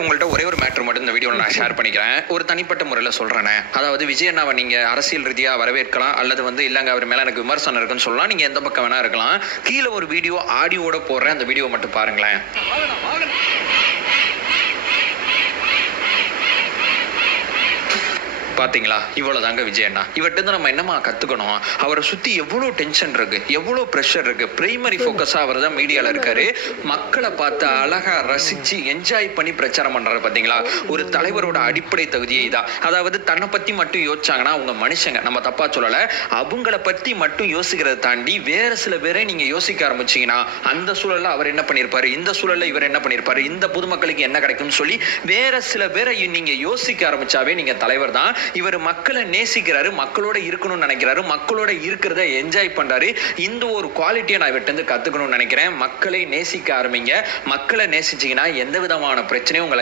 உங்கள்ட்ட ஒரே ஒரு மேட்டர் மட்டும் இந்த வீடியோவில் நான் ஷேர் பண்ணிக்கிறேன். ஒரு தனிப்பட்ட முறையில் சொல்கிறேனே, அதாவது விஜய் அண்ணாவை நீங்கள் அரசியல் ரீதியாக வரவேற்கலாம், அல்லது இல்லைங்க அவர் மேலே எனக்கு விமர்சனம் இருக்குன்னு சொல்லலாம். நீங்கள் எந்த பக்கம் வேணா இருக்கலாம். கீழே ஒரு வீடியோ ஆடியோட போடுறேன், அந்த வீடியோ மட்டும் பாருங்களேன். பாத்தீங்களா, இவ்வளவுதாங்க விஜய் அண்ணா. இவர்கிட்ட நம்ம என்னமா கத்துக்கணும்? அவரை சுத்தி எவ்வளவு டென்ஷன் இருக்கு, எவ்வளவு பிரஷர் இருக்கு. பிரைமரி போக்கஸா அவர் தான் மீடியால இருக்காரு. மக்களை பார்த்து அழகா ரசிச்சு என்ஜாய் பண்ணி பிரச்சாரம் பண்றாரு. பாத்தீங்களா, ஒரு தலைவரோட அடிப்படை தகுதியே இதான். அதாவது தன்னை பத்தி மட்டும் யோசிச்சாங்கன்னா அவங்க மனுஷங்க, நம்ம தப்பா சொல்லல. அவங்கள பத்தி மட்டும் யோசிக்கிறத தாண்டி வேற சில பேரை நீங்க யோசிக்க ஆரம்பிச்சீங்கன்னா அந்த சூழல்ல அவர் என்ன பண்ணிருப்பாரு, இந்த சூழல்ல இவர் என்ன பண்ணிருப்பாரு, இந்த பொதுமக்களுக்கு என்ன கிடைக்கும்னு சொல்லி வேற சில பேரை நீங்க யோசிக்க ஆரம்பிச்சாவே நீங்க தலைவர் தான். இவர் மக்களை நேசிக்கிறாரு, மக்களோட இருக்கணும்னு நினைக்கிறாரு, மக்களோட இருக்கிறத என்ஜாய் பண்றாரு. இந்த ஒரு குவாலிட்டியை நான் இவர்கிட்ட கத்துக்கணும்னு நினைக்கிறேன். மக்களை நேசிக்க ஆரம்பிங்க. மக்களை நேசிச்சீங்கன்னா எந்த விதமான பிரச்சனையும் உங்களை